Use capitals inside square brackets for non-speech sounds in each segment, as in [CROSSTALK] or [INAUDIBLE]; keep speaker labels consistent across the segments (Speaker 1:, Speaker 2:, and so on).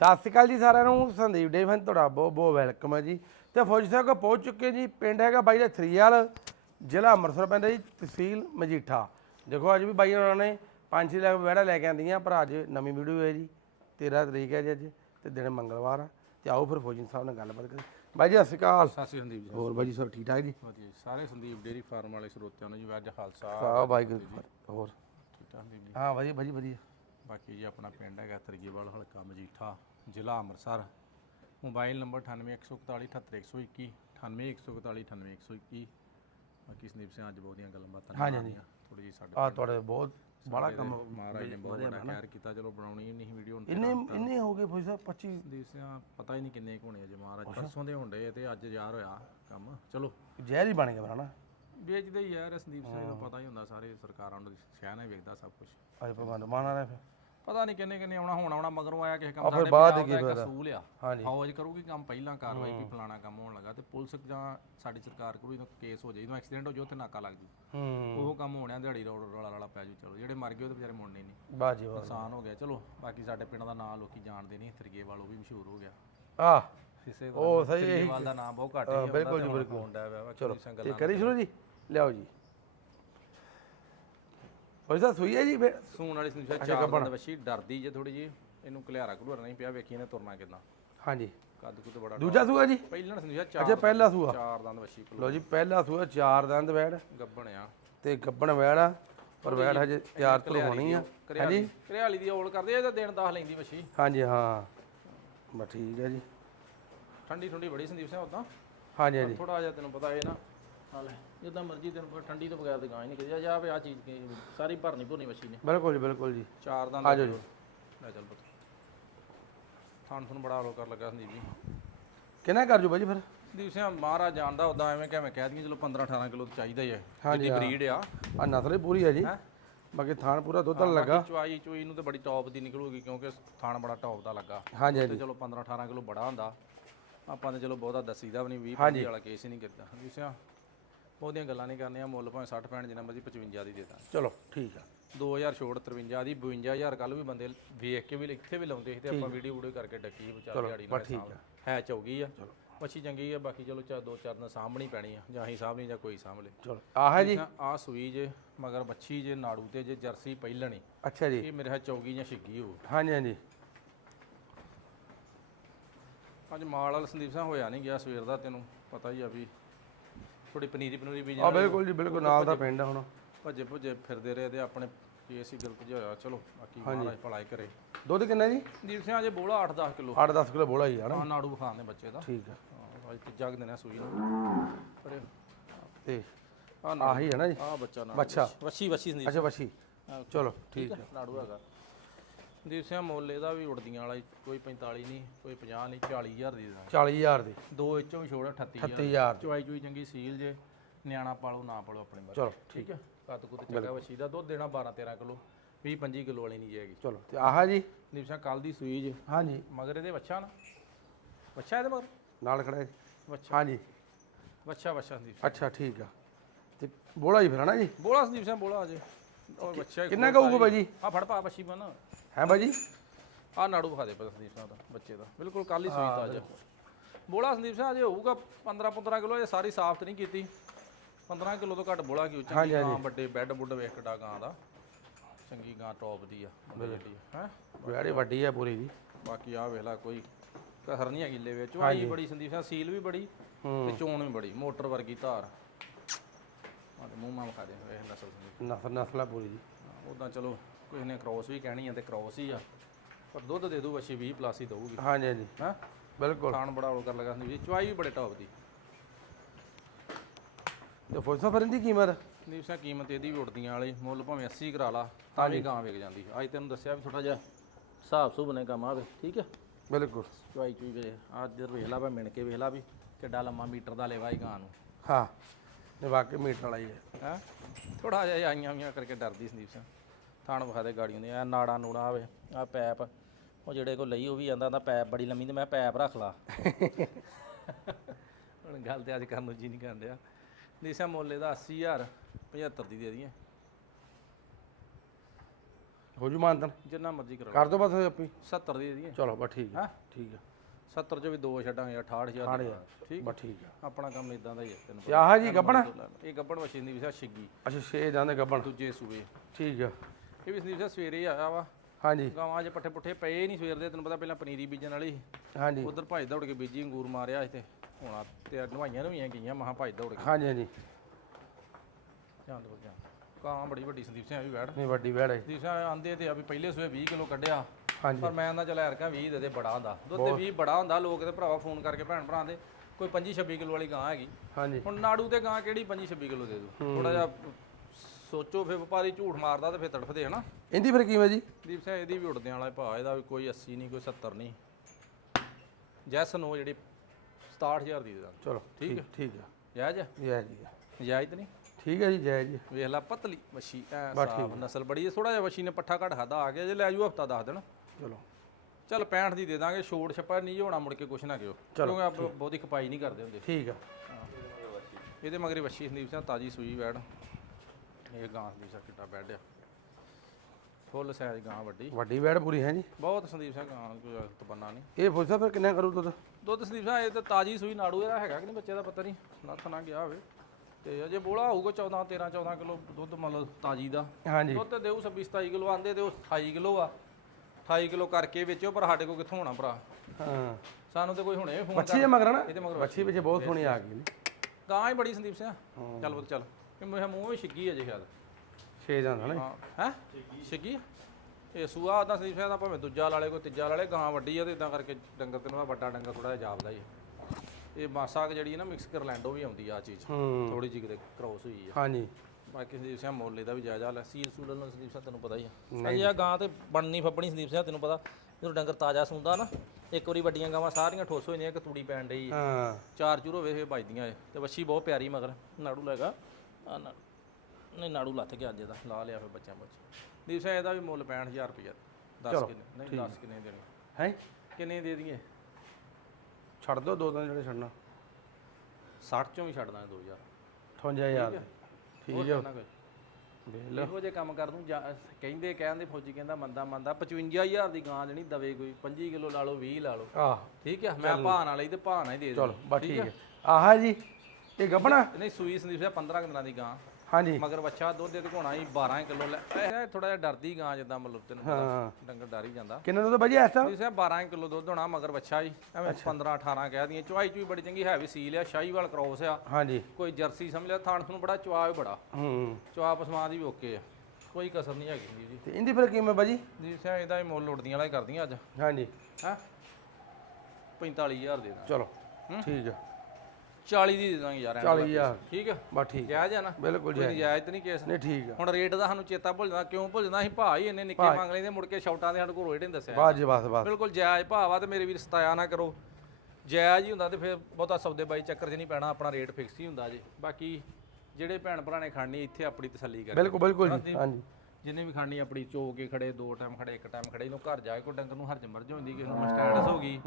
Speaker 1: ਸਤਿ ਸ਼੍ਰੀ ਅਕਾਲ ਜੀ ਸਾਰਿਆਂ ਨੂੰ। ਸੰਦੀਪ ਡੇਵਨ ਤੁਹਾਡਾ ਬਹੁਤ ਬਹੁਤ ਵੈਲਕਮ ਹੈ ਜੀ। ਤੇ ਫੌਜੀ ਸਾਹਿਬ ਕੋ ਪਹੁੰਚ ਚੁੱਕੇ ਜੀ। ਪਿੰਡ ਹੈਗਾ ਬਾਈ ਦਾ ਥਰੀਆਲ ਜ਼ਿਲ੍ਹਾ ਅੰਮ੍ਰਿਤਸਰ ਪੈਂਦਾ ਜੀ ਤਹਿਸੀਲ ਮਜੀਠਾ। ਦੇਖੋ ਅੱਜ ਵੀ ਬਾਈ ਉਹਨਾਂ ਨੇ ਪੰਜ ਛੇ ਲੱਖ ਵੜਾ ਲੈ ਕੇ ਆਂਦੀਆਂ ਪਰ ਅੱਜ ਨਵੀਂ ਵੀਡੀਓ ਹੈ ਜੀ। 13 ਤਰੀਕ ਹੈ ਜੀ ਅੱਜ ਤੇ ਦਿਨ ਮੰਗਲਵਾਰ ਆ। ਤੇ ਆਓ ਫਿਰ ਫੌਜੀ ਸਾਹਿਬ ਨਾਲ ਗੱਲਬਾਤ ਕਰੀਏ। ਬਾਈ ਜੀ ਸਤਿ ਸ਼੍ਰੀ ਅਕਾਲ।
Speaker 2: ਸਤਿ ਸ਼੍ਰੀ ਸੰਦੀਪ ਜੀ
Speaker 1: ਹੋਰ ਬਾਈ ਜੀ ਸਭ ਠੀਕ ਠਾਕ ਜੀ?
Speaker 2: ਵਧੀਆ ਸਾਰੇ ਸੰਦੀਪ ਡੇਰੀ ਫਾਰਮ ਵਾਲੇ ਸਰੋਤਿਆਂ ਨੂੰ ਜੀ ਅੱਜ ਖਾਲਸਾ
Speaker 1: ਆ ਬਾਈ ਹੋਰ?
Speaker 2: ਠੀਕ ਠਾਕ ਸੰਦੀਪ ਜੀ।
Speaker 1: ਹਾਂ ਵਧੀਆ ਵਧੀਆ ਵਧੀਆ।
Speaker 2: ਬਾਕੀ ਜੀ ਆਪਣਾ ਪਿੰਡ ਹੈਗਾ ਤਰਗੀਵਾਲ ਹਲਕਾ ਮਜੀਠਾ। ਜ਼ਿਲ੍ਹਾ ਅੰਮ੍ਰਿਤਸਰ। ਮੋਬਾਈਲ ਨੰਬਰ 9814478121 9814478121 ਬਾਕੀ ਸੰਦੀਪ ਸਿੰਘ ਅੱਜ ਬਹੁਤੀਆਂ ਗੱਲਾਂ ਬਾਤਾਂ
Speaker 1: ਹਾਂਜੀ, ਹਾਂਜੀ।
Speaker 2: ਥੋੜੀ ਜੀ ਸਾਡੇ
Speaker 1: ਆ ਤੁਹਾਡੇ ਬਹੁਤ ਬੜਾ ਕੰਮ
Speaker 2: ਮਹਾਰਾਜ ਨੇ ਬਹੁਤ ਵੱਡਾ ਕਹਿਰ ਕੀਤਾ ਚਲੋ ਬਣਾਉਣੀ ਹੀ ਨਹੀਂ ਵੀਡੀਓ
Speaker 1: ਇੰਨੇ ਇੰਨੇ ਹੋ ਗਏ ਫੌਜੀ ਸਾਹਿਬ 25
Speaker 2: ਸੰਦੀਪ ਸਿੰਘ ਪਤਾ ਹੀ ਨਹੀਂ ਕਿੰਨੇ ਕੁ ਹੋਣੇ ਅਜੇ ਮਹਾਰਾਜ। ਪਰਸੋਂ ਦੇ ਹੁੰਦੇ ਤੇ ਅੱਜ ਯਾਰ ਹੋਇਆ ਕੰਮ। ਚਲੋ।
Speaker 1: ਜ਼ਹਿਰ ਹੀ ਬਣ ਗਿਆ ਮੇਰਾ ਨਾ
Speaker 2: ਵੇਚਦੇ ਹੀ ਯਾਰ ਸੰਦੀਪ ਸਿੰਘ ਨੂੰ ਪਤਾ ਹੀ ਹੁੰਦਾ ਸਾਰੇ ਸਰਕਾਰਾਂ ਨੂੰ ਸ਼ਹਿਰ ਨੇ ਵੇਖਦਾ ਸਭ ਕੁਝ
Speaker 1: ਅੱਜ ਭਗਵਾਨ ਮਾਨ ਆ ਰਿਹਾ ਫਿਰ।
Speaker 2: ਪਤਾ ਨਹੀਂ ਕਿੰਨੇ ਕਿੰਨੇ ਆਉਣਾ ਹੁਣ ਆਉਣਾ ਮਗਰੋਂ ਆਇਆ ਕਿਸੇ ਕੰਮ ਸਾਡੇ
Speaker 1: ਬਾਅਦ ਕੀ ਫਾਇਦਾ?
Speaker 2: ਅਸੂਲ ਆ।
Speaker 1: ਹਾਂਜੀ।
Speaker 2: ਫੌਜ ਕਰੂਗੀ ਕੰਮ ਪਹਿਲਾਂ ਕਾਰਵਾਈ ਵੀ ਫਲਾਣਾ ਕੰਮ ਹੋਣ ਲੱਗਾ ਤੇ ਪੁਲਿਸ ਜਾਂ ਸਾਡੀ ਸਰਕਾਰ ਕਰੂ ਇਹਨੂੰ ਕੇਸ ਹੋ ਜਾਏ ਇਹਨੂੰ ਐਕਸੀਡੈਂਟ ਹੋ ਜਾਏ ਉੱਥੇ ਨਾਕਾ ਲੱਗ ਜੂ।
Speaker 1: ਹੂੰ।
Speaker 2: ਉਹ ਕੰਮ ਹੋਣਿਆ ਦਿਹਾੜੀ ਰੋੜ ਰੋਲਾ ਰਾਲਾ ਪੈ ਜੂ ਚਲੋ ਜਿਹੜੇ ਮਰ ਗਏ ਉਹ ਤੇ ਵਿਚਾਰੇ ਮੁੜਨੇ ਨਹੀਂ
Speaker 1: ਬਾਜੀ ਜੀ ਵਾਹ
Speaker 2: ਨੁਕਸਾਨ ਹੋ ਗਿਆ ਚਲੋ ਬਾਕੀ ਸਾਡੇ ਪਿੰਡ ਦਾ ਨਾਂ ਲੋਕੀ ਜਾਣਦੇ ਨਹੀਂ ਤਰਗੇਵਾਲ ਉਹ ਵੀ ਮਸ਼ਹੂਰ ਹੋ ਗਿਆ।
Speaker 1: ਆ
Speaker 2: ਇਸੇ
Speaker 1: ਉਹ ਸਹੀ ਇਹੀ
Speaker 2: ਦਾ ਨਾਮ ਬਹੁਤ ਘੱਟ ਹੀ
Speaker 1: ਬਿਲਕੁਲ ਜੀ, ਬਿਲਕੁਲ। ਚਲੋ ਕਰੀ ਸ਼ੁਰੂ ਜੀ। ਲਿਆਓ ਜੀ। ਫੌਜੀ ਸਾਹਿਬ ਸੂਈ ਹੈ ਜੀ ਫਿਰ?
Speaker 2: ਸੂਣ ਵਾਲੀ ਸੰਦੂਸ਼ਾ ਚਾਰ ਦੰਦ ਵੱਛੀ ਡਰਦੀ ਜੇ ਥੋੜੀ ਜੀ ਇਹਨੂੰ ਘਲਿਆਰਾ ਘਲੂਰਾ ਨਹੀਂ ਪਿਆ ਵੇਖੀ ਇਹਨੇ ਤੁਰਨਾ ਕਿਦਾਂ।
Speaker 1: ਹਾਂਜੀ।
Speaker 2: ਕੱਦ ਕੁੱਦ ਬੜਾ
Speaker 1: ਦੂਜਾ ਸੂਆ ਜੀ?
Speaker 2: ਪਹਿਲਾਂ ਸੰਦੂਸ਼ਾ
Speaker 1: ਅੱਛਾ
Speaker 2: ਚਾਰ
Speaker 1: ਪਹਿਲਾ ਸੂਆ।
Speaker 2: ਚਾਰ ਦੰਦ ਵੱਛੀ
Speaker 1: ਲੋ ਜੀ ਪਹਿਲਾ ਸੂਆ ਚਾਰ ਦੰਦ ਵੈੜ
Speaker 2: ਗੱਬਣ ਆ।
Speaker 1: ਤੇ ਗੱਬਣ ਵੈੜ ਆ ਪਰ ਵੈੜ ਹਜੇ ਤਿਆਰ ਤੋਂ ਹੋਣੀ ਆ।
Speaker 2: ਘਰਿਆਲੀ ਘਰਿਆਲੀ ਦੀ ਔਲ ਕਰਦੇ ਆ ਇਹਦਾ ਦਿਨ 10 ਲੈਂਦੀ ਵੱਛੀ?
Speaker 1: ਹਾਂਜੀ ਹਾਂ। ਬਸ ਠੀਕ ਹੈ ਜੀ।
Speaker 2: ਠੰਡੀ ਠੰਡੀ ਬੜੀ ਸੰਦੀਪ ਸਿੰਘ ਉਦਾਂ
Speaker 1: ਹਾਂਜੀ ਹਾਂਜੀ।
Speaker 2: ਥੋੜਾ ਜਿਹਾ ਤੈਨੂੰ ਪਤਾ ਇਹ ਨਾ ਹਾਲੇ ਜਿੱਦਾਂ ਮਰਜ਼ੀ ਤੈਨੂੰ ਪਤਾ ਠੰਡੀ ਤੋਂ ਬਗੈਰ ਤੇ ਗਾਂ ਹੀ ਨਹੀਂ ਕਰੀ ਜਾ ਵੇ ਆ ਚੀਜ਼ ਕੀ ਸਾਰੀ ਭਰਨੀ ਭੁਰਨੀ ਵੱਛੀ ਨੇ।
Speaker 1: ਬਿਲਕੁਲ ਜੀ ਬਿਲਕੁਲ ਜੀ।
Speaker 2: ਚਾਰ ਦੰਦ
Speaker 1: ਆ ਜਾਓ ਜੀ।
Speaker 2: ਲੈ ਚੱਲ ਪੁੱਤ। ਥਾਣ ਥਣ ਬੜਾ ਆਲੋ ਕਰ ਲੱਗਾ ਸੰਦੀਪ ਜੀ
Speaker 1: ਕਿੰਨਾ ਕਰ ਜੂ ਬਾਜੀ ਫਿਰ?
Speaker 2: ਸੰਦੀਪ ਸਿੰਘ ਮਹਾਰਾਜ ਜਾਣਦਾ ਉਦਾਂ ਐਵੇਂ ਕਿਵੇਂ ਕਹਿ ਦਈਏ ਚਲੋ 15 18 ਕਿਲੋ ਤਾਂ ਚਾਹੀਦਾ ਹੀ ਹੈ।
Speaker 1: ਹਾਂਜੀ,
Speaker 2: ਜਿੱਦੀ
Speaker 1: ਹਾਂ।
Speaker 2: ਬਰੀਡ ਆ।
Speaker 1: ਆ ਨਸਲ ਹੀ ਪੂਰੀ ਹੈ ਜੀ।
Speaker 2: ਹੈਂ?
Speaker 1: ਬਾਕੀ ਥਾਣ ਪੂਰਾ ਦੁੱਧ ਵਾਲਾ ਲੱਗਾ।
Speaker 2: ਬਾਕੀ ਚੁਆਈ ਚੁਈ ਨੂੰ ਤੇ ਬੜੀ ਟੌਪ ਦੀ ਨਿਕਲੂਗੀ ਕਿਉਂਕਿ ਥਾਣ ਬੜਾ ਟੌਪ ਦਾ ਲੱਗਾ।
Speaker 1: ਹਾਂਜੀ
Speaker 2: ਤੇ
Speaker 1: ਹਾਂਜੀ।
Speaker 2: ਚਲੋ 15 18 ਕਿਲੋ ਬੜਾ ਹੁੰਦਾ। ਆਪਾਂ ਤੇ ਚਲੋ ਬਹੁਤਾ ਦੱਸੀਦਾ ਵੀ ਨਹੀਂ 20
Speaker 1: ਹਾਂਜੀ।
Speaker 2: 25 ਵਾਲਾ ਕੇਸ ਹੀ ਨਹੀਂ ਕਰਦਾ ਜਿਸਿਆ ਬਹੁਤੀਆਂ ਗੱਲਾਂ ਨਹੀਂ ਕਰਨੀਆਂ ਮੁੱਲ ਭਾਵੇਂ 60 65 ਜਿੰਨਾ ਮਰਜ਼ੀ 55 ਦੀ ਦੇ ਦਾਂ।
Speaker 1: ਚਲੋ ਠੀਕ ਆ।
Speaker 2: 2000 ਛੋੜ 53 ਦੀ 52000 ਕੱਲ ਵੀ ਬੰਦੇ ਵੇਖ ਕੇ ਵੀ ਇੱਥੇ ਵੀ ਲਾਉਂਦੇ ਸੀ ਤੇ ਆਪਾਂ ਵੀਡੀਓ ਵੀਡੀਓ ਕਰਕੇ ਡੱਕੀ ਵਿਚਾਰ ਦਿਹਾੜੀ ਨਾਲ
Speaker 1: ਠੀਕ ਆ।
Speaker 2: ਹੈ ਚੌਗੀ ਆ। ਮੱਛੀ ਚੰਗੀ ਆ ਬਾਕੀ ਚਲੋ ਚਾ ਦੋ ਚਾਰ ਦਿਨ ਸਾਂਭਣੀ ਪੈਣੀ ਆ ਜਾਂ ਅਸੀਂ ਸਾਂਭਣੀ ਜਾਂ ਕੋਈ ਲੇ।
Speaker 1: ਚਲੋ ਆਹ ਹੈ ਜੀ?
Speaker 2: ਆ ਸੂਈ ਜੇ ਮਗਰ ਮੱਛੀ ਜੇ ਨਾੜੂ ਤੇ ਜੇ ਜਰਸੀ ਪਹਿਲਣੀ।
Speaker 1: ਅੱਛਾ ਜੀ।
Speaker 2: ਇਹ ਮੇਰੇ ਹੈ ਚੌਗੀ ਜਾਂ ਛਿੱਗੀ ਹੋ
Speaker 1: ਹਾਂਜੀ ਹਾਂਜੀ।
Speaker 2: ਅੱਜ ਮਾਲ ਵਾਲਾ ਸੰਦੀਪ ਸਿੰਘ ਹੋਇਆ ਨਹੀਂ ਗਿਆ ਸਵੇਰ ਦਾ ਤੈਨੂੰ ਪਤਾ ਹੀ ਆ ਵੀ ਥੋੜੀ ਪਨੀਰੀ ਪਨੂਰੀ ਵੀ
Speaker 1: ਆ। ਬਿਲਕੁਲ ਜੀ ਬਿਲਕੁਲ ਨਾਲ ਦਾ ਪਿੰਡ ਆ ਹੁਣ।
Speaker 2: ਭੱਜੇ ਭੁੱਜੇ ਫਿਰਦੇ ਰਹੇ ਤੇ ਆਪਣੇ ਹੀ ਗਲਤ ਜਿਹਾ ਹੋਇਆ ਚਲੋ ਬਾਕੀ ਮਹਾਰਾਜ ਭਲਾਈ ਕਰੇ।
Speaker 1: ਦੁੱਧ ਕਿੰਨਾ ਜੀ?
Speaker 2: ਸੰਦੀਪ ਸਿੰਘ ਅਜੇ ਬੋਲਾ 8-10 ਕਿਲੋ।
Speaker 1: 8-10 ਕਿਲੋ ਬੋਲਾ ਹੀ ਆ ਨਾ।
Speaker 2: ਨਾੜੂ ਖਾਣ ਦੇ ਬੱਚੇ ਦਾ।
Speaker 1: ਠੀਕ ਆ।
Speaker 2: ਹਾਂ, ਅੱਜ ਤੀਜਾ ਦਿਨ ਹੈ ਸੂਈ ਨੂੰ। ਪਰ
Speaker 1: ਤੇ ਆਹੀ ਹੈ ਨਾ ਜੀ।
Speaker 2: ਆ ਬੱਚਾ ਨਾ
Speaker 1: ਬੱਚਾ।
Speaker 2: ਵੱਛੀ ਵੱਛੀ ਸੰਦੀਪ
Speaker 1: ਅੱਛਾ
Speaker 2: ਹਾਂ,
Speaker 1: ਚਲੋ ਠੀਕ ਆ।
Speaker 2: ਨਾੜੂ ਹੈਗਾ। ਸੰਦੀਪ ਸਿੰਘ ਮੁੱਲ ਇਹਦਾ ਵੀ ਉੜਦੀਆਂ ਵਾਲਾ ਕੋਈ 45 ਨਹੀਂ ਕੋਈ 50 ਨਹੀਂ 40000 ਦੀ ਦੇਣਾ।
Speaker 1: 40000 ਦੀ।
Speaker 2: ਦੋ ਇੱਚੋਂ ਵੀ ਛੋੜ 38000
Speaker 1: 38000 ਦੀ।
Speaker 2: ਚੁਆਈ ਚੁਈ ਚੰਗੀ ਸੀਲ ਜੇ ਨਿਆਣਾ ਪਾਲੋ ਨਾ ਪਾਲੋ ਆਪਣੇ ਬਾਰੇ
Speaker 1: ਚਲੋ
Speaker 2: ਠੀਕ ਹੈ। ਕੱਦ ਕੁੱਦ ਚੰਗਾ ਵੱਛੀ ਦਾ ਦੁੱਧ ਦੇਣਾ 12 13 ਕਿਲੋ 20 25 ਕਿਲੋ ਵਾਲੀ ਨਹੀਂ ਜਾਏਗੀ
Speaker 1: ਚਲੋ ਤੇ ਆਹ ਜੀ?
Speaker 2: ਸੰਦੀਪ ਸਿੰਘ ਕੱਲ ਦੀ ਸੂਈ ਜੇ।
Speaker 1: ਹਾਂਜੀ।
Speaker 2: ਮਗਰ ਇਹਦੇ ਵੱਛਾ ਨਾ। ਵੱਛਾ ਇਹਦੇ ਮਗਰ?
Speaker 1: ਨਾਲ ਖੜਾ ਜੀ।
Speaker 2: ਵੱਛਾ।
Speaker 1: ਹਾਂਜੀ।
Speaker 2: ਵੱਛਾ ਵੱਛਾ ਸੰਦੀਪ
Speaker 1: ਅੱਛਾ ਠੀਕ ਆ। ਤੇ ਬੋਲਾ ਹੀ ਫਿਰ ਹਨਾ ਜੀ?
Speaker 2: ਬੋਲਾ ਸੰਦੀਪ ਸਿੰਘ ਬੋਲਾ ਅਜੇ ਉਹ
Speaker 1: ਕਿੰਨਾ ਕਹੂਗਾ ਬਾਜੀ
Speaker 2: ਆ ਫੜ ਪਾ ਬੱਛੀ ਬਨ
Speaker 1: ਹੈ ਬਾਜੀ
Speaker 2: ਆ ਨਾੜੂ ਵਿਖਾ ਦੇ ਸੰਦੀਪ ਸਿੰਘ ਦਾ ਬੱਚੇ ਦਾ। ਬਿਲਕੁਲ ਕੱਲ ਹੀ ਸੂਈ ਤਾਜ਼ਾ ਬੋਲਾ ਸੰਦੀਪ ਸਿੰਘ ਅਜੇ ਹੋਊਗਾ 15 15 ਕਿਲੋ ਇਹ ਸਾਰੀ ਸਾਫ਼ ਨਹੀਂ ਕੀਤੀ। 15 ਕਿਲੋ ਤੋਂ ਘੱਟ ਬੋਲਾ ਕਿਉਂ? ਚੰਗੀ ਗਾਂ ਵੱਡੇ ਬੈੱਡ ਬੁੱਡ ਵੇਖ ਕਿੱਡਾ ਗਾਂ ਦਾ। ਚੰਗੀ ਗਾਂ ਟੌਪ ਦੀ ਆ ਜਿਹੜੀ ਹੈ?
Speaker 1: ਬੜੀ ਵੱਡੀ ਆ ਪੂਰੀ ਜੀ
Speaker 2: ਬਾਕੀ ਆ ਵੇਖ ਲਾ ਕੋਈ ਕਸਰ ਨਹੀਂ ਹੈਗੀ ਲੈ ਵਿੱਚ। ਆਈ ਬੜੀ ਸੰਦੀਪ ਸਿੰਘ ਸੀਲ ਵੀ ਬੜੀ ਤੇ ਚੋਣ ਵੀ ਬੜੀ ਮੋਟਰ ਵਰਗੀ ਧਾਰ। ਆ ਮੂੰਹ ਮਾ ਵਿਖਾ ਦੇ ਵੇਖ ਨਸਲ ਸੰਦੀਪ।
Speaker 1: ਨਸਲ ਪੂਰੀ ਜੀ।
Speaker 2: ਉਦਾਂ ਚਲੋ ਕਿਸੇ ਨੇ ਕ੍ਰੋਸ ਵੀ ਕਹਿਣੀ ਆ ਤੇ ਕ੍ਰੋਸ ਹੀ ਆ। ਪਰ ਦੁੱਧ ਦੇ ਦੂ ਵੱਛੀ 20 ਪਲੱਸ ਹੀ ਦਊਗੀ।
Speaker 1: ਹਾਂਜੀ ਹਾਂਜੀ।
Speaker 2: ਹੈ?
Speaker 1: ਬਿਲਕੁਲ।
Speaker 2: ਖਾਣ ਬੜਾ ਉਹ ਕਰ ਲਗਾ ਸੰਦੀਪ ਜੀ ਚੁਆਈ ਵੀ ਬੜੇ ਟੌਪ ਦੀ।
Speaker 1: ਤੇ ਫੁੱਲ ਫਰਨ ਦੀ ਕੀਮਤ?
Speaker 2: ਸੰਦੀਪ ਸਿੰਘ ਕੀਮਤ ਇਹਦੀ ਵੀ ਉੜਦੀਆਂ ਵਾਲੀ। ਮੁੱਲ ਭਾਵੇਂ 80 ਕਰਾ ਲਾ ਤਾਂ ਵੀ ਗਾਂ ਵਿਕ ਜਾਂਦੀ। ਅੱਜ ਤੈਨੂੰ ਦੱਸਿਆ ਵੀ ਥੋੜਾ ਜਿਹਾ ਹਿਸਾਬ ਸੁਬ ਨੇ ਕੰਮ ਆਵੇ ਠੀਕ ਹੈ
Speaker 1: ਬਿਲਕੁਲ।
Speaker 2: ਚੁਆਈ ਚੁਈ ਵੇ ਅੱਜ ਵੇਖ ਲਾ ਭਾਵੇਂ ਮਿਣ ਕੇ ਵੇਖ ਲਾ ਵੀ ਕਿੱਡਾ ਲੰਮਾ ਮੀਟਰ ਦਾ ਲੈਵਾ ਹੀ ਗਾਂ ਨੂੰ।
Speaker 1: ਹਾਂ ਇਹ ਵਾਕਈ ਮੀਟਰ ਵਾਲਾ ਹੀ ਹੈ।
Speaker 2: ਹੈ? ਥੋੜਾ ਜਿਹਾ ਆਈਆਂ ਆਈਆਂ ਕਰਕੇ ਡਰਦੀ ਸੰਦੀਪ ਸਿੰਘ। ਥਾਣ ਵਿਖਾ ਦੇ ਗਾੜੀਆਂ ਦੇ ਆ ਨਾੜਾ ਨੂੜਾ ਆਵੇ ਆ ਪੈਪ ਉਹ ਜਿਹੜੇ ਕੋ ਲਈ ਉਹ ਵੀ ਜਾਂਦਾ ਦਾ ਪੈਪ ਬੜੀ ਲੰਮੀ ਤੇ ਮੈਂ ਪੈਪ ਰੱਖ ਲਾ। [LAUGHS] ਹੁਣ ਗੱਲ ਤੇ ਅੱਜ ਕਰਨ ਨੂੰ ਜੀ ਨਹੀਂ ਕਰਨ ਡਿਆ ਨੀਸਾ ਮੁੱਲ ਇਹਦਾ 80000 75 ਦੀ ਦੇ ਦਈਏ।
Speaker 1: ਹੋ ਜੂ ਮਾਨਤਨ?
Speaker 2: ਜਿੰਨਾ ਮਰਜ਼ੀ ਕਰਾ।
Speaker 1: ਕਰ ਦੋ ਬਸ ਆਪੀ।
Speaker 2: 70 ਦੀ ਦੇ
Speaker 1: ਚਲੋ ਬਸ ਠੀਕ ਹੈ
Speaker 2: ਹਾਂ?
Speaker 1: ਠੀਕ ਹੈ
Speaker 2: 70 ਚ ਵੀ ਦੋ ਛੱਡਾਂਗੇ 68000
Speaker 1: ਸਾਢੇ
Speaker 2: ਦੀ।
Speaker 1: ਹਜ਼ਾਰ।
Speaker 2: ਠੀਕ
Speaker 1: ਬਸ ਠੀਕ ਹੈ
Speaker 2: ਆਪਣਾ ਕੰਮ ਇਦਾਂ ਦਾ ਹੀ ਹੈ ਤੈਨੂੰ
Speaker 1: ਤੇ ਆਹ ਜੀ ਗੱਬਣ?
Speaker 2: ਪਤਾ। ਇਹ ਗੱਬਣ ਵਸ਼ੀ ਦੀ ਵਿਸ਼ਾ ਛਿੱਗੀ।
Speaker 1: ਅੱਛਾ 6 ਜਾਂਦੇ ਗੱਬਣ।
Speaker 2: ਦੂਜੇ ਸੂਏ।
Speaker 1: ਠੀਕ ਹੈ
Speaker 2: ਇਹ ਵੀ ਸੰਦੀਪ ਸਵੇਰੇ ਹੀ ਆਇਆ ਵਾ।
Speaker 1: ਹਾਂਜੀ।
Speaker 2: ਗਾਵਾਂ 'ਚ ਪੱਠੇ ਪੁੱਠੇ ਪਏ ਨਹੀਂ ਸਵੇਰ ਦੇ ਤੈਨੂੰ ਪਤਾ ਪਹਿਲਾਂ ਪਨੀਰੀ ਬੀਜਣ ਵਾਲੀ
Speaker 1: ਹਾਂਜੀ।
Speaker 2: ਉਧਰ ਭੱਜ ਦੌੜ ਕੇ ਬੀਜੀ ਅੰਗੂਰ ਮਾਰਿਆ ਇੱਥੇ ਹੁਣ ਤੇ ਨਵਾਈਆਂ ਨਵੀਆਂ ਗਈਆਂ ਮਹਾ ਭੱਜ ਦੌੜ ਕੇ।
Speaker 1: ਹਾਂਜੀ ਹਾਂਜੀ।
Speaker 2: ਧਿਆਨ ਦਿਓ ਧਿਆਨ ਕਾਂ ਬੜੀ ਵੱਡੀ ਸੰਦੀਪ ਸਿੰਘ ਆ ਵੀ ਬੈਠ।
Speaker 1: ਨਹੀਂ ਵੱਡੀ ਵੈੜ ਹੈ
Speaker 2: ਸੰਦੀਪ ਸਿੰਘ ਆਂਦੇ ਤੇ ਆ ਵੀ ਪਹਿਲੇ ਸੂਏ 20 ਕਿਲੋ ਕੱਢਿਆ
Speaker 1: ਹਾਂਜੀ।
Speaker 2: ਪਰ ਮੈਂ ਆਂਦਾ ਚੱਲ ਐਰਕਾ 20 ਦੇ ਦੇ ਬੜਾ ਹੁੰਦਾ ਦੁੱਧ ਤੇ 20 ਬੜਾ ਹੁੰਦਾ ਲੋਕ ਤੇ ਭਰਾਵਾ ਫੋਨ ਕਰਕੇ ਭੈਣ ਭਰਾ ਦੇ ਕੋਈ 25 26 ਕਿਲੋ ਵਾਲੀ ਗਾਂ ਹੈਗੀ।
Speaker 1: ਹਾਂਜੀ।
Speaker 2: ਹੁਣ ਨਾੜੂ ਤੇ ਗਾਂ ਕਿਹੜੀ 25 26 ਕਿਲੋ ਦੇ ਦੂ ਥੋੜਾ ਜਿਹਾ ਸੋਚੋ ਫੇ ਵਪਾਰੀ ਝੂਠ ਮਾਰਦਾ ਤੇ ਫੇ ਤੜਫਦੇ ਹਨਾ
Speaker 1: ਇਹਦੀ ਫਿਰ ਕਿਵੇਂ ਜੀ?
Speaker 2: ਦੀਪ ਸਿੰਘ ਇਹਦੀ ਵੀ ਉੜਦਿਆਂ ਵਾਲਾ ਭਾਅ ਇਹਦਾ ਵੀ ਕੋਈ 80 ਨਹੀਂ ਕੋਈ 70 ਨਹੀਂ। ਜੈਸ ਨੋ ਜਿਹੜੀ 67000 ਦੀ ਦੇ
Speaker 1: ਚਲੋ
Speaker 2: ਠੀਕ
Speaker 1: ਠੀਕ ਠੀਕ ਹੈ।
Speaker 2: ਜਾਇਜ਼ ਆ?
Speaker 1: ਜੈ ਜੀ
Speaker 2: ਜਾਇਜ਼ ਨਹੀਂ?
Speaker 1: ਠੀਕ ਹੈ ਜੀ ਜੈ ਜੀ
Speaker 2: ਵੇਖ ਲੈ ਪਤਲੀ ਵਸ਼ੀ ਐ ਸਾਫ਼ ਨਸਲ ਬੜੀ ਹੈ ਥੋੜਾ ਜਿਹਾ ਵਸ਼ੀ ਨੇ ਪੱਠਾ ਘੱਟ ਖਾਦਾ ਆ ਗਿਆ ਜੇ ਲੈ ਜੂ ਹਫਤਾ ਦੱਸ ਦੇਣ
Speaker 1: ਚਲੋ।
Speaker 2: ਚੱਲ 65 ਦੀ ਦੇ ਦਾਂਗੇ ਛੋੜ ਛੱਪਾ ਨਹੀਂ ਹੋਣਾ ਮੁੜ ਕੇ ਕੁਛ ਨਾ ਕਿਉ ਕਿਉਂਕਿ ਆਪ ਬਹੁਤੀ ਖਪਾਈ ਨਹੀਂ ਕਰਦੇ ਹੁੰਦੇ।
Speaker 1: ਠੀਕ ਹੈ।
Speaker 2: ਇਹਦੇ ਮਗਰੇ ਵਸ਼ੀ ਸੰਦੀਪ ਸਿੰਘ ਤਾਜੀ ਸੂਈ ਵੈੜ ਇਹ ਗਾਂ ਸੰਦੀਪ ਸਿੰਘ ਕਿੱਡਾ ਬੈਡ ਆ ਫੁੱਲ ਸਾਈਜ਼ ਗਾਂ ਵੱਡੀ।
Speaker 1: ਵੱਡੀ ਵੈੜ ਪੂਰੀ ਹੈ ਜੀ।
Speaker 2: ਬਹੁਤ ਸੰਦੀਪ ਸਿੰਘ ਗਾਂ ਕੋਈ ਤਬੰਨਾ ਨਹੀਂ।
Speaker 1: ਇਹ ਪੁੱਛਦਾ ਫਿਰ ਕਿੰਨਾ ਕਰੂ ਦੁੱਧ?
Speaker 2: ਦੁੱਧ ਸੰਦੀਪ ਸਿੰਘ ਇਹ ਤਾਂ ਤਾਜੀ ਸੂਈ ਨਾੜੂ ਇਹਦਾ ਹੈਗਾ ਕਿ ਨਹੀਂ ਬੱਚੇ ਦਾ ਪਤਾ ਨਹੀਂ ਨੱਥ ਨਾ ਗਿਆ ਹੋਵੇ। ਤੇ ਅਜੇ ਬੋਲਾ ਹੋਊਗਾ 14 13 14 ਕਿਲੋ ਦੁੱਧ ਮਤਲਬ ਤਾਜੀ ਦਾ।
Speaker 1: ਹਾਂਜੀ।
Speaker 2: ਦੁੱਧ ਤੇ ਦੇਊ 26 27 ਕਿਲੋ ਆਂਦੇ ਤੇ ਉਹ 28 ਕਿਲੋ ਆ। 28 ਕਿਲੋ ਕਰਕੇ ਵੇਚੋ ਪਰ ਸਾਡੇ ਕੋਲ ਕਿੱਥੋਂ ਹੋਣਾ ਭਰਾ?
Speaker 1: ਹਾਂ।
Speaker 2: ਸਾਨੂੰ ਤੇ ਕੋਈ ਹੁਣੇ ਫੋਨ
Speaker 1: ਬੱਚੀ ਮਗਰ ਨਾ?
Speaker 2: ਇਹਦੇ ਮਗਰ
Speaker 1: ਬੱਚੀ ਵਿੱਚ ਬਹੁਤ ਸੋਹਣੀ ਆ ਗਈ
Speaker 2: ਗਾਂ ਹੀ ਬੜੀ ਸੰਦੀਪ ਸਿੰਘ ਚੱਲ ਪੁੱਤ ਚੱਲ। ਇਹ ਮੇਰੇ ਮੂੰਹ ਵਿੱਚ ਛਿੱਗੀ ਅਜੇ ਖਿਆਲ
Speaker 1: ਛੇ ਜਾਂਦਾ ਨੇ
Speaker 2: ਹਾਂ। ਹੈ? ਛਿੱਗੀ ਆ? ਇਹ ਸੂਆ ਸੰਦੀਪ ਸਿੰਘ ਦਾ ਭਾਵੇਂ ਦੂਜਾ ਲਾਲੇ ਕੋਈ ਤੀਜਾ ਲਾਲੇ ਗਾਂ ਵੱਡੀ ਆ ਤੇ ਇਦਾਂ ਕਰਕੇ ਡੰਗਰ ਤੈਨੂੰ ਪਤਾ ਵੱਡਾ ਡੰਗਰ ਥੋੜਾ ਜਿਹਾ ਜਾਪਦਾ ਹੀ ਆ। ਇਹ ਮਾਸਾ ਕੁ ਜਿਹੜੀ ਹੈ ਨਾ ਮਿਕਸ ਕਰਲੈਂਡੋ ਵੀ ਆਉਂਦੀ ਆ ਆਹ ਚੀਜ਼।
Speaker 1: ਹੂੰ।
Speaker 2: ਥੋੜੀ ਜਿਹੀ ਕਿਤੇ ਕ੍ਰੋਸ ਹੋਈ ਆ।
Speaker 1: ਹਾਂਜੀ।
Speaker 2: ਬਾਕੀ ਸੰਦੀਪ ਸਿੰਘ ਮੁੱਲ ਇਹਦਾ ਵੀ ਜਾਇਜ਼ਾ ਲੈ। ਸੀਲ ਸੂਲ ਨੂੰ ਸੰਦੀਪ ਸਿੰਘ ਤੈਨੂੰ ਪਤਾ ਹੀ ਆ। ਅਜੇ ਆ ਗਾਂ ਤੇ ਬਣਨੀ ਫੱਬਣੀ ਸੰਦੀਪ ਸਿੰਘ ਤੈਨੂੰ ਪਤਾ। ਜਦੋਂ ਡੰਗਰ ਤਾਜ਼ਾ ਸੁੰਦਾ ਨਾ ਇੱਕ ਵਾਰੀ ਵੱਡੀਆਂ ਗਾਵਾਂ ਸਾਰੀਆਂ ਠੋਸ ਹੋ ਜਾਂਦੀਆਂ ਇੱਕ ਤੂੜੀ ਪੈਣ ਡਈ ਆ।
Speaker 1: ਹਾਂ।
Speaker 2: ਚਾਰ ਚੂਰ ਹੋਵੇ ਫੇ ਵੱਜਦੀਆਂ ਏ ਤੇ ਵੱਛੀ ਬਹੁਤ ਪਿਆਰੀ ਮਗਰ ਨਾੜੂ ਲੈਗਾ ਆ ਨਾ ਨਹੀਂ ਨਾੜੂ ਲੱਥ ਗਿਆ ਅੱਜ ਇਹਦਾ ਲਾ ਲਿਆ ਫੇ ਬੱਚਿਆਂ ਬੱਚ। ਦੀਪ ਸਿੰਘ ਇਹਦਾ ਵੀ ਮੁੱਲ 65000 ਰੁਪਏ 10 ਕਿੰਨੇ ਨਹੀਂ 10 ਕਿੰਨੇ ਦੇਣੇ।
Speaker 1: ਹੈ?
Speaker 2: ਕਿੰਨੇ ਦੇ ਦਈਏ?
Speaker 1: ਛੱਡ ਦੋ ਦੋ ਦਿਨ ਜਿਹੜੇ ਛੱਡਣਾ।
Speaker 2: 60 ਚੋਂ ਵੀ ਛੱਡ ਦਾਂਗੇ 2000
Speaker 1: 58000 ਠੀਕ ਹੈ ਵੇਖ ਲਓ।
Speaker 2: ਇਹੋ ਜੇ ਕੰਮ ਕਰ ਦੂੰ ਜਾਂ- ਕਹਿੰਦੇ ਕਹਿੰਦੇ ਫੌਜੀ ਕਹਿੰਦਾ ਮੰਦਾ ਮੰਦਾ 55000 ਦੀ ਗਾਂ ਦੇਣੀ ਦਵੇ ਕੋਈ 25 ਕਿਲੋ ਲਾ ਲਓ 20 ਲਾ ਲਓ।
Speaker 1: ਆਹ।
Speaker 2: ਠੀਕ ਹੈ ਮੈਂ ਭਾਅ ਨਾਲ ਲਈ ਤੇ ਭਾਅ ਨਾਲ ਹੀ ਦੇ
Speaker 1: ਚਲੋ
Speaker 2: ਦੇ
Speaker 1: ਬਸ ਠੀਕ ਹੈ ਆਹ ਜੀ। ਇਹ ਗੱਬਣਾ?
Speaker 2: ਨਹੀਂ ਸੂਈ ਸੰਦੀਪ ਸਿੰਘ 15 ਦਿਨਾਂ ਦੀ ਗਾਂ।
Speaker 1: ਹਾਂਜੀ।
Speaker 2: ਮਗਰ ਬੱਚਾ ਦੁੱਧ ਦੇ ਘੋਣਾ ਹੀ 12 ਕਿਲੋ ਲੈ ਇਹ ਥੋੜਾ ਜਿਹਾ ਡਰਦੀ ਗਾਂ ਜਿੱਦਾਂ ਮਤਲਬ ਤੈਨੂੰ ਪਤਾ ਡੰਗਰ ਡਰ ਹੀ ਜਾਂਦਾ।
Speaker 1: ਕਿੰਨੇ ਦੁੱਧ ਭਾਜੀ ਇਸ ਟਾਈਮ
Speaker 2: ਤੁਸੀਂ 12 ਕਿਲੋ ਦੁੱਧ ਹੋਣਾ ਮਗਰ ਬੱਚਾ ਹੀ ਐਵੇਂ 15 18 ਕਹਿ ਦੀਆਂ ਚੁਆਈ ਚੁਈ ਬੜੀ ਚੰਗੀ ਹੈ ਵੀ ਸੀਲ ਆ ਸ਼ਾਹੀਵਾਲ ਕ੍ਰੋਸ ਆ।
Speaker 1: ਹਾਂਜੀ।
Speaker 2: ਕੋਈ ਜਰਸੀ ਸਮਝ ਲਿਆ ਥਾਣ ਨੂੰ ਬੜਾ ਚੁਆ ਵੀ ਬੜਾ।
Speaker 1: ਹੂੰ
Speaker 2: ਚੁਆ ਪਸਮਾ ਦੀ ਵੀ ਓਕੇ ਆ। ਕੋਈ ਕਸਰ ਨਹੀਂ ਹੈਗੀ ਜੀ।
Speaker 1: ਤੇ ਇਹਦੀ ਫਿਰ ਕਿਵੇਂ ਭਾਜੀ?
Speaker 2: ਜੀ ਸਿਆ ਇਹਦਾ ਹੀ ਮੁੱਲ ਉੜਦੀਆਂ ਵਾਲਾ ਹੀ ਕਰਦੀਆਂ ਅੱਜ।
Speaker 1: ਹਾਂਜੀ।
Speaker 2: ਹੈ? 45000 ਦੇ ਦਾਂ
Speaker 1: ਚਲੋ। ਠੀਕ ਹੈ
Speaker 2: 40 ਦੀ ਦੇ ਦਾਂਗੇ ਯਾਰ ਐਂ
Speaker 1: 40000
Speaker 2: ਠੀਕ ਆ?
Speaker 1: ਬਸ ਠੀਕ
Speaker 2: ਜਾਇਜ਼ ਆ ਨਾ?
Speaker 1: ਬਿਲਕੁਲ
Speaker 2: ਕੋਈ
Speaker 1: ਜੀ
Speaker 2: ਜਾਇਜ਼ ਤਾਂ ਨਹੀਂ ਕੇਸ।
Speaker 1: ਨਹੀਂ ਠੀਕ ਹੈ
Speaker 2: ਹੁਣ ਰੇਟ ਦਾ ਸਾਨੂੰ ਚੇਤਾ ਭੁੱਲ ਜਾਂਦਾ ਕਿਉਂ ਭੁੱਲ ਜਾਂਦਾ? ਅਸੀਂ ਭਾਅ ਹੀ ਇੰਨੇ ਨਿੱਕੇ ਮੰਗ ਲੈਂਦੇ ਮੁੜ ਕੇ ਸ਼ੌਟਾਂ ਦੇ ਸਾਡੇ ਕੋਲ ਰੇਟ ਨਹੀਂ ਦੱਸਿਆ।
Speaker 1: ਬਸ ਜੀ ਬਸ ਬਸ।
Speaker 2: ਬਿਲਕੁਲ ਜਾਇਜ਼ ਭਾਅ ਆ ਤੇ ਮੇਰੇ ਵੀਰ ਸਤਾਇਆ ਨਾ ਕਰੋ। ਜਾਇਜ਼ ਹੀ ਹੁੰਦਾ ਤੇ ਫਿਰ ਬਹੁਤਾ ਸੌਦੇਬਾਜ਼ੀ ਚੱਕਰ 'ਚ ਨਹੀਂ ਪੈਣਾ ਆਪਣਾ ਰੇਟ ਫਿਕਸ ਹੀ ਹੁੰਦਾ ਜੀ। ਬਾਕੀ ਜਿਹੜੇ ਭੈਣ ਭਰਾ ਨੇ ਖਾਣੀ ਇੱਥੇ ਆਪਣੀ ਤਸੱਲੀ ਕਰੇ।
Speaker 1: ਬਿਲਕੁਲ ਬਿਲਕੁਲ ਜੀ। ਹਾਂਜੀ।
Speaker 2: ਜਿੰਨੇ ਵੀ ਖਾਣੀ ਆਪਣੀ ਚੋ ਕੇ ਖੜੇ ਦੋ ਟਾਈਮ ਖੜੇ ਇੱਕ ਟਾਈਮ ਖੜੇ ਇਹਨੂੰ ਘਰ ਜਾ ਕੇ ਕੋਈ ਡੰਗਰ ਨੂੰ ਹਰਜ ਮਰਜ ਹੁੰਦੀ ਕਿਸੇ ਨੂੰ ਸਟੈਟਸ ਹੋ ਗਈ।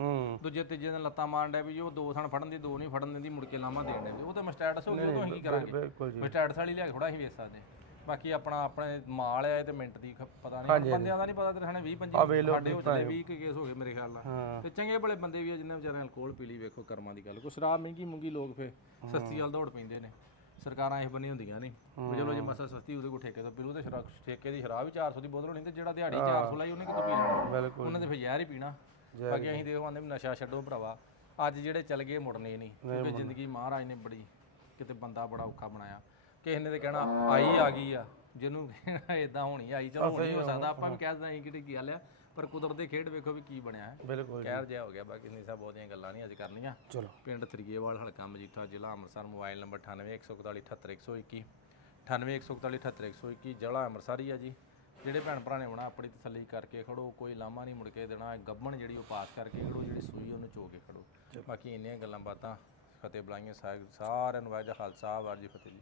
Speaker 2: ਦੂਜੇ ਤੀਜੇ ਦਿਨ ਲੱਤਾਂ ਮਾਰਨ ਡਿਆ ਵੀ ਉਹ ਦੋ ਥਣ ਫੜਨ ਦੀ ਦੋ ਨਹੀਂ ਫੜਨ ਦਿੰਦੀ ਮੁੜ ਕੇ ਲਾਵਾਂ ਦੇਣ ਦੇ ਉਹ ਤਾਂ ਮਸਟੈਟਸ ਹੋ ਗਈ ਉਹ ਤਾਂ ਅਸੀਂ ਕੀ ਕਰਾਂਗੇ? ਮਸਟੈਟਸ ਵਾਲੀ ਲਿਆ ਕੇ ਥੋੜਾ ਅਸੀਂ ਵੇਚ ਸਕਦੇ। ਬਾਕੀ ਆਪਣਾ ਆਪਣੇ ਮਾਲ ਆ ਤੇ ਮਿੰਟ ਦੀ ਪਤਾ ਨਹੀਂ ਬੰਦਿਆਂ ਦਾ ਨਹੀਂ ਪਤਾ ਤੇਰੇ ਸਾਨੇ 20 25 ਸਾਡੇ ਹੋ। ਚਲੇ 20 ਕੁ ਕੇਸ ਹੋ ਗਏ ਮੇਰੇ ਖਿਆਲ ਨਾਲ। ਤੇ ਚੰਗੇ ਬੜੇ ਬੰਦੇ ਵੀ ਆ ਜਿਨ੍ਹਾਂ ਵਿਚਾਰਿਆਂ ਅਲਕੋਹਲ ਪੀ ਲਈ ਵੇਖੋ ਕਰਮਾਂ ਦੀ ਗੱਲ। ਕੋਈ ਸ਼ਰਾਬ ਮਹਿੰਗੀ ਮੁੰਗੀ ਲੋਕ ਫੇ ਸਸਤੀ ਵੱਲ ਦੌੜ ਪੈਂਦੇ ਨੇ। ਸਰਕਾਰਾਂ ਇਹ ਬੰਨੀ ਹੁੰਦੀਆਂ ਨਹੀਂ ਵੀ ਚਲੋ ਜੇ ਮਸਾ ਸਸਤੀ ਉਹਦੇ ਕੋਲ ਠੇਕੇ ਤੋਂ ਪੀਲੂ ਤੇ ਸ਼ਰਾਬ ਠੇਕੇ ਦੀ ਸ਼ਰਾਬ ਵੀ 400 ਦੀ ਬੋਤਲ ਹੋਣੀ ਤੇ ਜਿਹੜਾ ਦਿਹਾੜੀ 400 ਲਈ ਉਹਨੇ ਕਿਤੋਂ ਪੀ ਲੈਣਾ ਉਹਨੇ ਤੇ ਫਿਰ ਜ਼ਹਿਰ ਹੀ ਪੀਣਾ। ਬਾਕੀ ਅਸੀਂ ਦੇਖੋ ਆਂਦੇ ਨਸ਼ਾ ਛੱਡੋ ਭਰਾਵਾ। ਅੱਜ ਜਿਹੜੇ ਚੱਲ ਗਏ ਮੁੜਨੇ ਨਹੀਂ ਕਿਉਂਕਿ ਜ਼ਿੰਦਗੀ ਮਹਾਰਾਜ ਨੇ ਬੜੀ ਕਿਤੇ ਬੰਦਾ ਬੜਾ ਔਖਾ ਬਣਾਇਆ। ਕਿਸੇ ਨੇ ਤੇ ਕਹਿਣਾ ਆਈ ਆ ਗਈ ਆ। ਜਿਹਨੂੰ ਕਹਿਣਾ ਇਦਾਂ ਹੋਣੀ ਆਈ ਚਲੋ ਹੋਣੀ ਹੋ ਸਕਦਾ ਆਪਾਂ ਵੀ ਕਹਿ ਦਿੰਦੇ ਕਿਹੜੀ ਗੱਲ ਆ। ਪਰ ਕੁਦਰਤ ਦੇ ਖੇਡ ਵੇਖੋ ਵੀ ਕੀ ਬਣਿਆ ਹੈ।
Speaker 1: ਬਿਲਕੁਲ
Speaker 2: ਕਹਿਰ ਜਿਹਾ ਹੋ ਗਿਆ ਬਾਕੀ ਨਹੀਂ ਸਾ ਬਹੁਤੀਆਂ ਗੱਲਾਂ ਨਹੀਂ ਅੱਜ ਕਰਨੀਆਂ।
Speaker 1: ਚਲੋ।
Speaker 2: ਪਿੰਡ ਤਰੀਏਵਾਲ ਹਲਕਾ ਮਜੀਠਾ ਜ਼ਿਲ੍ਹਾ ਅੰਮ੍ਰਿਤਸਰ ਮੋਬਾਈਲ ਨੰਬਰ 9814478121 9814478121 ਜ਼ਿਲ੍ਹਾ ਅੰਮ੍ਰਿਤਸਰ ਹੀ ਆ ਜੀ। ਜਿਹੜੇ ਭੈਣ ਭਰਾ ਨੇ ਆਉਣਾ ਆਪਣੀ ਤਸੱਲੀ ਕਰਕੇ ਖੜੋ ਕੋਈ ਲਾਮਾ ਨਹੀਂ ਮੁੜ ਕੇ ਦੇਣਾ ਗੱਬਣ ਜਿਹੜੀ ਉਹ ਪਾਸ ਕਰਕੇ ਖੜੋ ਜਿਹੜੀ ਸੂਈ ਉਹਨੂੰ ਚੋ ਕੇ ਖੜੋ। ਬਾਕੀ ਇੰਨੀਆਂ ਗੱਲਾਂ ਬਾਤਾਂ ਫਤਿਹ ਬੁਲਾਈਆਂ ਸਾਹਿਬ ਸਾਰਿਆਂ ਨੂੰ ਵਾਹਿਗੁਰੂ ਖਾਲਸਾ ਵਾਹਿਗੁਰੂ ਫਤਿਹ ਜੀ।